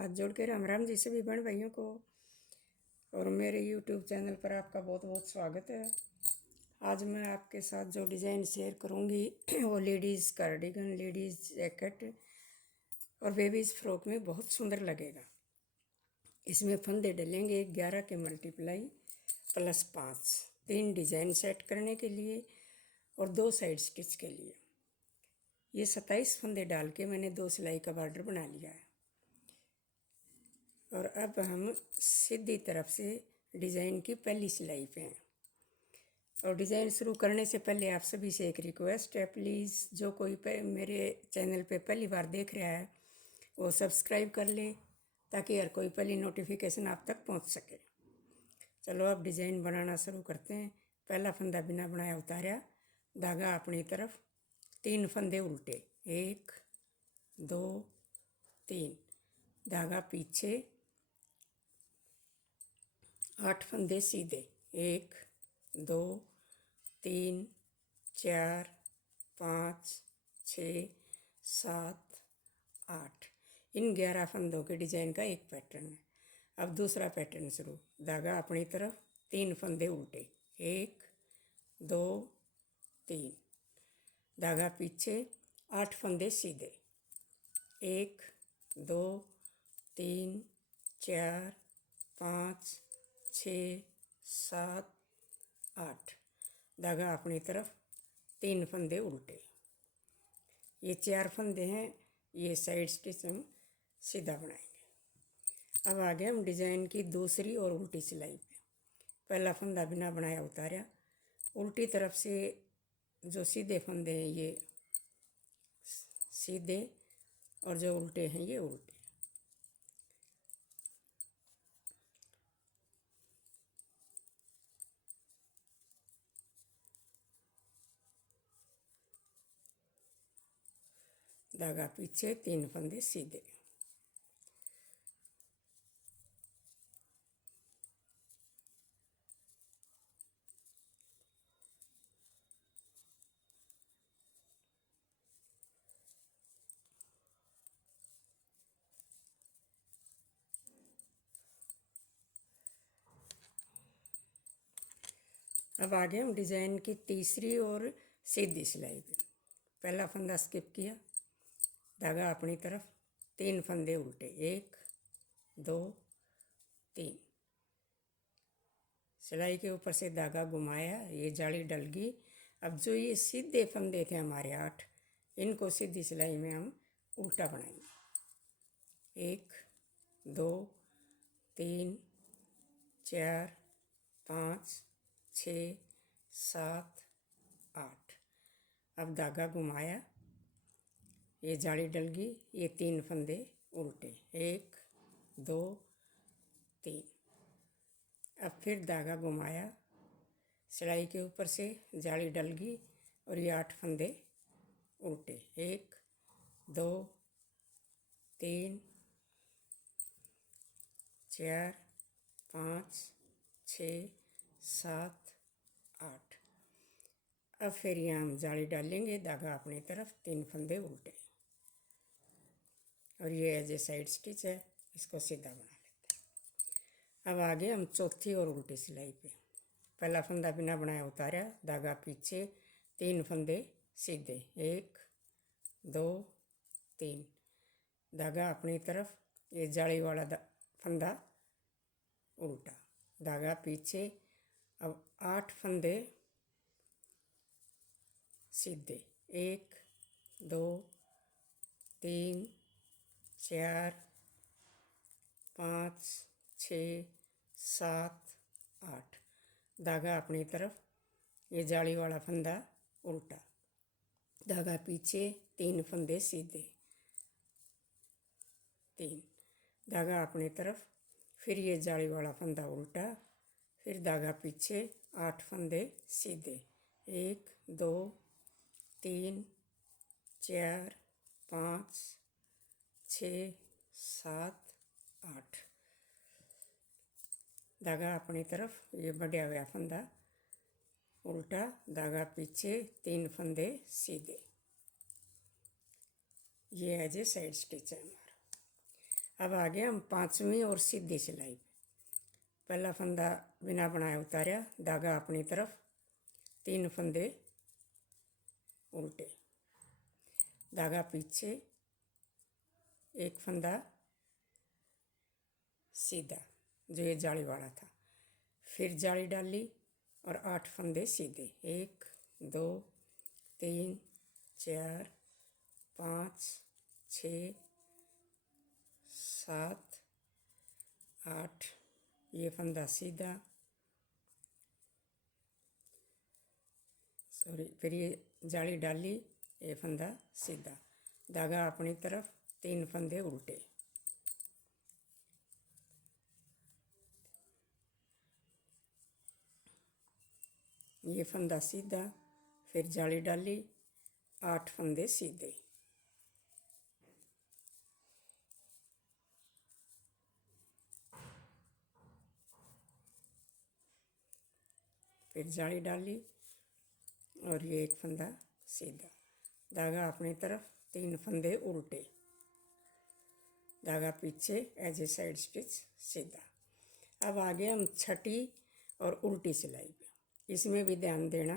हाथ जोड़ के राम राम जी सभी बहन भाइयों को। और मेरे YouTube चैनल पर आपका बहुत बहुत स्वागत है। आज मैं आपके साथ जो डिज़ाइन शेयर करूंगी वो लेडीज़ कार्डिगन, लेडीज़ जैकेट और बेबीज़ फ्रॉक में बहुत सुंदर लगेगा। इसमें फंदे डलेंगे 11 के मल्टीप्लाई प्लस 5, 3 डिज़ाइन सेट करने के लिए और 2 साइड स्टिच के लिए। ये 27 फंदे डाल के मैंने 2 सिलाई का बॉर्डर बना लिया है। और अब हम सीधी तरफ से डिज़ाइन की पहली सिलाई पे हैं। और डिज़ाइन शुरू करने से पहले आप सभी से एक रिक्वेस्ट है, प्लीज़ जो कोई मेरे चैनल पे पहली बार देख रहा है वो सब्सक्राइब कर ले ताकि हर कोई पहली नोटिफिकेशन आप तक पहुंच सके। चलो अब डिज़ाइन बनाना शुरू करते हैं। पहला फंदा बिना बनाया उतारा, धागा अपनी तरफ, 3 फंदे उल्टे, 1 2 3, धागा पीछे, 8 फंदे सीधे, 1 2 3 4 5 6 7 8। इन 11 फंदों के डिज़ाइन का एक पैटर्न है। अब दूसरा पैटर्न शुरू। धागा अपनी तरफ, 3 फंदे उल्टे, 1 2 3, धागा पीछे, 8 फंदे सीधे, 1 2 3 4 5 6 7 8, धागा अपनी तरफ, 3 फंदे उल्टे। ये 4 फंदे हैं, ये साइड स्टिच हम सीधा बनाएंगे। अब आगे हम डिज़ाइन की दूसरी और उल्टी सिलाई पे। पहला फंदा बिना बनाया उतारा, उल्टी तरफ से जो सीधे फंदे हैं ये सीधे और जो उल्टे हैं ये उल्टे। धागा पीछे, 3 फंदे सीधे। अब आगे हम डिज़ाइन की तीसरी और सीधी सिलाई पे। पहला फंदा स्किप किया, धागा अपनी तरफ, 3 फंदे उल्टे, 1 2 3, सिलाई के ऊपर से धागा घुमाया, ये जाली डल गई। अब जो ये सीधे फंदे थे हमारे 8, इनको सीधी सिलाई में हम उल्टा बनाएंगे। 1 2 3 4 5 6 7 8। अब धागा घुमाया, ये जाली डल गई, ये 3 फंदे उल्टे, 1 2 3। अब फिर धागा घुमाया, सिलाई के ऊपर से जाली डल गई और ये 8 फंदे उल्टे, 1 2 3 4 5 6 7 8। अब फिर यहाँ हम जाली डालेंगे, धागा अपनी तरफ, 3 फंदे उल्टे और ये एज ए साइड स्टिच है, इसको सीधा बना लेते हैं। अब आगे हम चौथी और उल्टी सिलाई पे। पहला फंदा बिना बनाया उतारा, धागा पीछे, 3 फंदे सीधे, 1 2 3, धागा अपनी तरफ, ये जाली वाला फंदा उल्टा, धागा पीछे। अब 8 फंदे सीधे, 1 2 3 4 5 6 7 8, धागा अपनी तरफ, ये जाली वाला फंदा उल्टा, धागा पीछे, 3 फंदे सीधे, 3, धागा अपनी तरफ, फिर ये जाली वाला फंदा उल्टा, फिर धागा पीछे, 8 फंदे सीधे, 1 2 3 4 5 6 7 8, धागा अपनी तरफ, ये बढ़िया हुआ फंदा उल्टा, धागा पीछे, 3 फंदे सीधे। ये एज ए साइड स्टिच है हमारा। अब आगे हम पांचवी और सीधी सिलाई पे। पहला फंदा बिना बनाए उतारा, धागा अपनी तरफ, 3 फंदे उल्टे, धागा पीछे, 1 फंदा सीधा जो ये जाली वाला था, फिर जाली डाली और 8 फंदे सीधे, 1 2 3 4 5 6 7 8, ये फंदा सीधा, सॉरी, फिर ये जाली डाली, ये फंदा सीधा, धागा अपनी तरफ, 3 फंदे उल्टे, ये फंदा सीधा, फिर जाली डाली, 8 फंदे सीधे, फिर जाली डाली और ये 1 फंदा सीधा, धागा अपनी तरफ, 3 फंदे उल्टे, धागा पीछे, एज ए साइड स्टिच सीधा। अब आगे हम छठी और उल्टी सिलाई पे। इसमें भी ध्यान देना,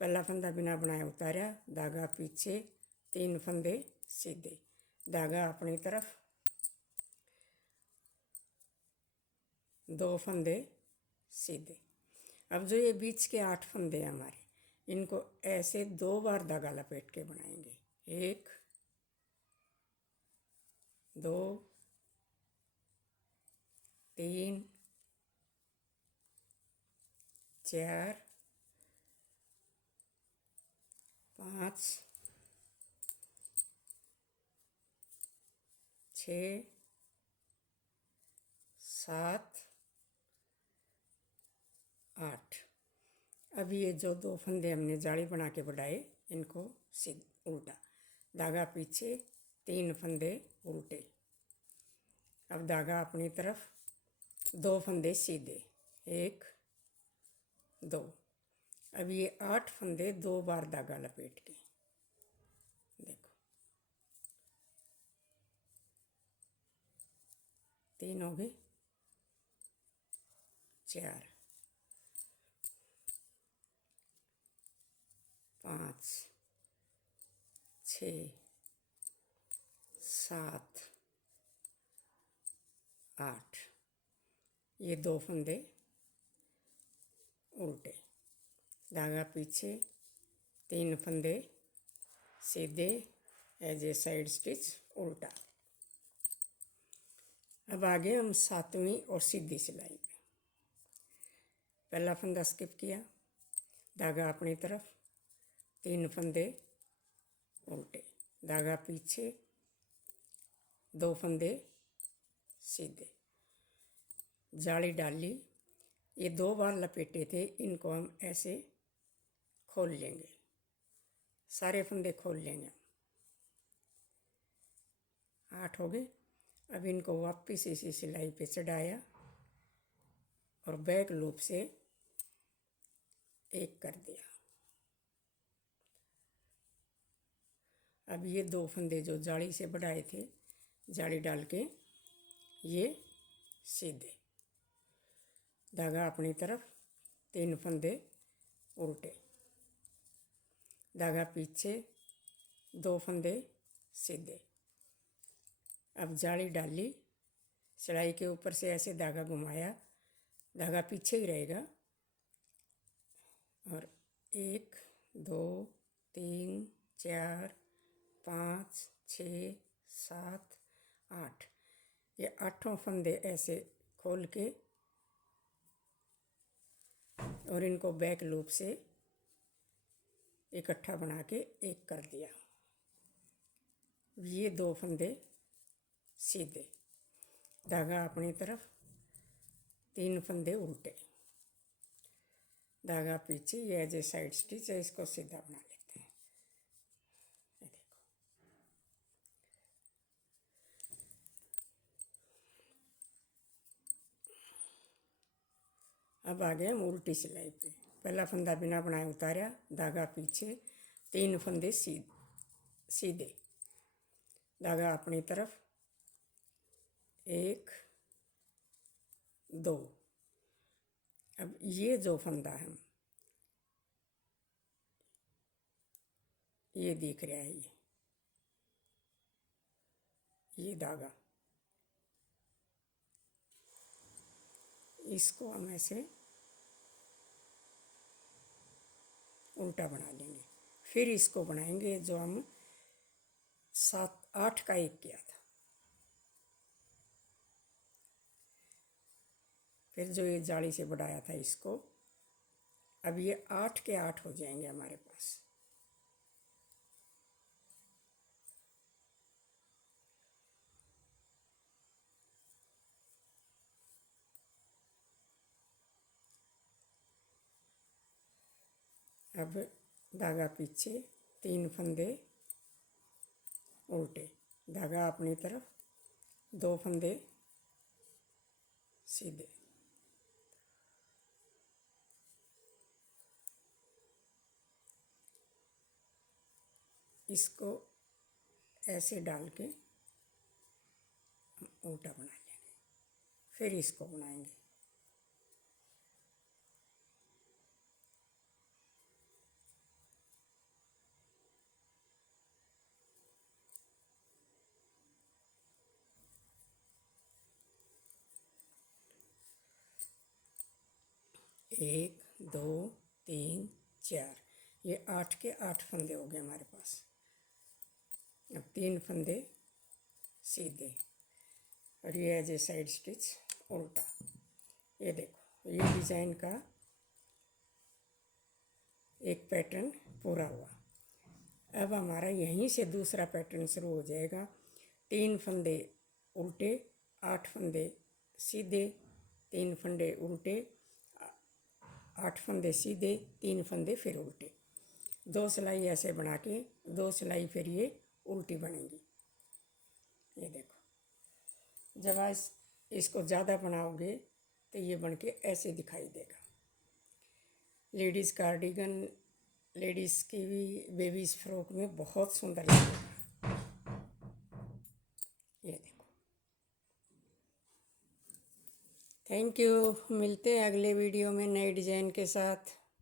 पहला फंदा बिना बनाए उतारा, धागा पीछे, 3 फंदे सीधे, धागा अपनी तरफ, 2 फंदे सीधे। अब जो ये बीच के 8 फंदे हैं हमारे, इनको ऐसे 2 बार धागा लपेट के बनाएंगे, 1 2 3 4 5 6 7 8। अब ये जो 2 फंदे हमने जाली बना के बढ़ाए, इनको उल्टा, धागा पीछे, 3 फंदे उल्टे, अब धागा अपनी तरफ, 2 फंदे सीधे, 1 2। अब ये 8 फंदे 2 बार धागा लपेट के, देखो 3 हो गए, 4 5 6 7 8, ये 2 फंदे उल्टे, धागा पीछे, 3 फंदे सीधे, एज ए साइड स्टिच उल्टा। अब आगे हम 7वीं और सीधी सिलाई पे। पहला फंदा स्किप किया, धागा अपनी तरफ, 3 फंदे उल्टे, धागा पीछे, 2 फंदे सीधे, जाली डाली, ये 2 बार लपेटे थे, इनको हम ऐसे खोल लेंगे, सारे फंदे खोल लेंगे, 8 हो गए। अब इनको वापस इसी सिलाई पे चढ़ाया और बैक लूप से 1 कर दिया। अब ये 2 फंदे जो जाली से बढ़ाए थे, जाली डाल के ये सीधे, धागा अपनी तरफ, 3 फंदे उल्टे, धागा पीछे, 2 फंदे सीधे, अब जाली डाली, सिलाई के ऊपर से ऐसे धागा घुमाया, धागा पीछे ही रहेगा, और 1 2 3 4 5 6 7 8, ये 8 फंदे ऐसे खोल के और इनको बैक लूप से इकट्ठा बना के 1 कर दिया। ये 2 फंदे सीधे, धागा अपनी तरफ, 3 फंदे उल्टे, धागा पीछे, ये एज ए साइड स्टिच है, इसको सीधा बना लेते हैं। ये देखो, अब आ गए हम उल्टी सिलाई पे। पहला फंदा बिना बनाए उतारा, धागा पीछे, 3 फंदे सीधे, धागा अपनी तरफ, एक, दो। अब ये जो फंदा है, ये दिख रहा है, ये धागा, इसको हम ऐसे उल्टा बना लेंगे। फिर इसको बनाएंगे जो हम 7 8 का एक किया था। फिर जो ये जाली से बढ़ाया था इसको, अब ये 8 के 8 हो जाएंगे हमारे पास। अब धागा पीछे, 3 फंदे उल्टे, धागा अपनी तरफ, 2 फंदे सीधे। इसको ऐसे डाल के उल्टा बना लेंगे। फिर इसको बनाएंगे। एक, दो, तीन, चार, ये 8 के 8 फंदे हो गए हमारे पास। अब 3 फंदे सीधे और ये एज ए साइड स्टिच उल्टा। ये देखो, ये डिज़ाइन का एक पैटर्न पूरा हुआ। अब हमारा यहीं से दूसरा पैटर्न शुरू हो जाएगा। 3 फंदे उल्टे, 8 फंदे सीधे, 3 फंदे उल्टे, 8 फंदे सीधे, 3 फंदे फिर उल्टे। 2 सिलाई ऐसे बना के 2 सिलाई फिर ये उल्टी बनेगी। ये देखो, जब इसको ज़्यादा बनाओगे तो ये बन के ऐसे दिखाई देगा। लेडीज़ कार्डिगन, लेडीज़ की भी बेबीज़ फ्रॉक में बहुत सुंदर लगेगा। ये देखो। Thank you. मिलते हैं अगले वीडियो में नए डिज़ाइन के साथ।